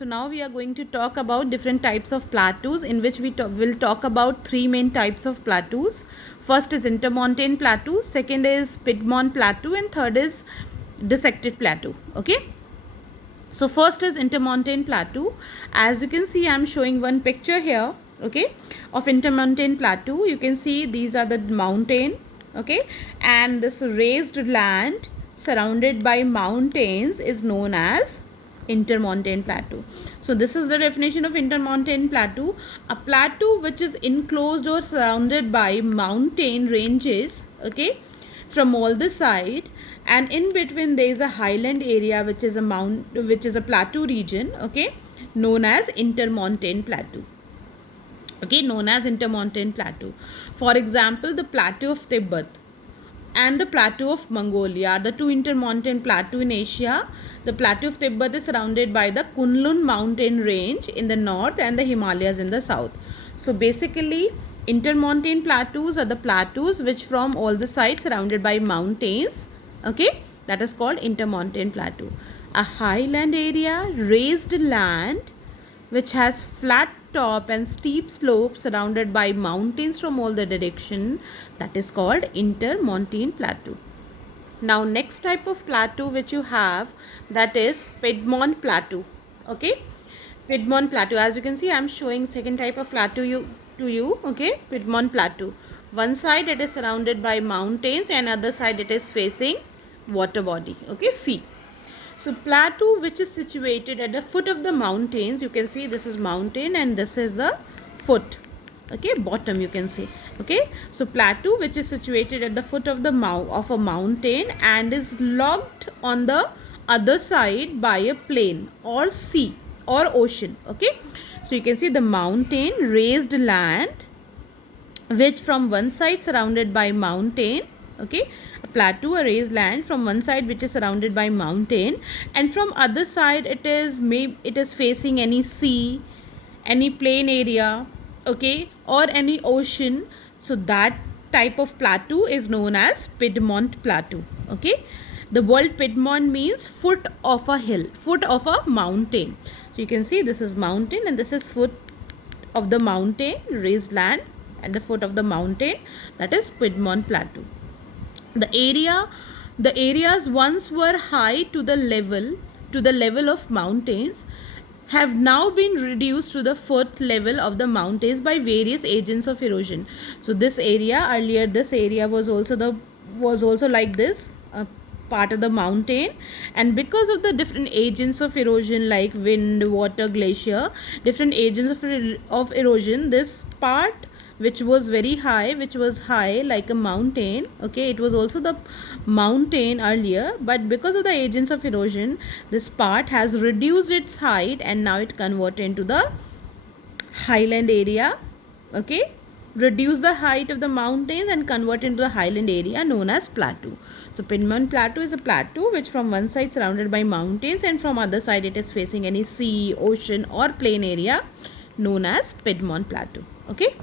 So now we are going to talk about different types of plateaus, in which we will talk about three main types of plateaus. First is intermontane plateau, second is Piedmont plateau, and third is dissected plateau. Okay. So first is intermontane plateau. As you can see, I am showing one picture here, okay, of intermontane plateau. You can see these are the mountain, okay, and this raised land surrounded by mountains is known as intermontane plateau. So this is the definition of intermontane plateau: a plateau which is enclosed or surrounded by mountain ranges, okay, from all the side, and in between there is a highland area which is a plateau region, okay, known as intermontane plateau. Okay, known as intermontane plateau. For example, the plateau of Tibet and the plateau of Mongolia are the two intermontane plateau in Asia. The plateau of Tibet is surrounded by the Kunlun mountain range in the north and the Himalayas in the south. So basically, intermontane plateaus are the plateaus which from all the sides surrounded by mountains, okay, that is called intermontane plateau. A highland area, raised land which has flat top and steep slopes surrounded by mountains from all the direction, that is called intermontane plateau. Now next type of plateau which you have, that is Piedmont plateau. Okay, Piedmont plateau. As you can see, I am showing second type of plateau to you. Okay, Piedmont plateau. One side it is surrounded by mountains and other side it is facing water body. Okay, sea. So plateau which is situated at the foot of the mountains, you can see this is mountain and this is the foot, okay, bottom you can say. Okay, so plateau which is situated at the foot of the of a mountain and is locked on the other side by a plain or sea or ocean. Okay, so you can see the mountain, raised land which from one side surrounded by mountain, okay, a plateau, a raised land from one side which is surrounded by mountain, and from other side it is facing any sea, any plain area, okay, or any ocean. So that type of plateau is known as Piedmont plateau. Okay, the word Piedmont means foot of a hill, foot of a mountain. So you can see this is mountain and this is foot of the mountain, raised land at the foot of the mountain, that is Piedmont plateau. The areas once were high to the level of mountains have now been reduced to the foot level of the mountains by various agents of erosion. So this area, earlier this area was also like this, part of the mountain, and because of the different agents of erosion like wind, water, glacier, different agents of erosion, this part which was very high, which was high like a mountain, okay, it was also the mountain earlier, but because of the agents of erosion this part has reduced its height and now it converted into the highland area. Okay, reduce the height of the mountains and convert into the highland area known as plateau. So Piedmont plateau is a plateau which from one side surrounded by mountains and from other side it is facing any sea, ocean or plain area, known as Piedmont plateau. Okay.